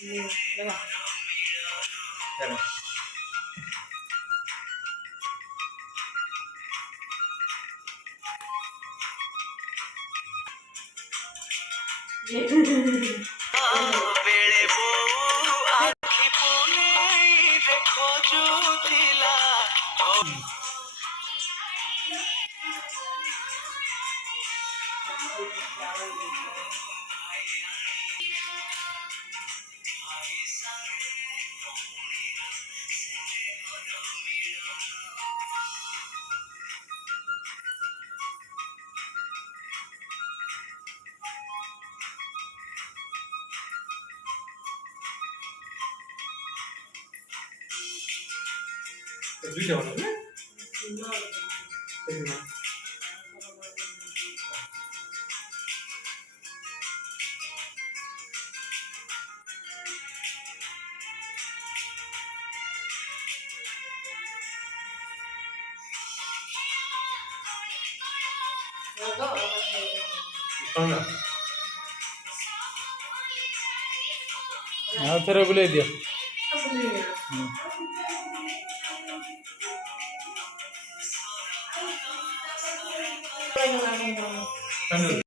चलो बेड़े बो आखि पुने देखो जुतिला দুইটা হলো না ଆଉ ଥରେ ବୁଲେଇ ଦିଅ। चलो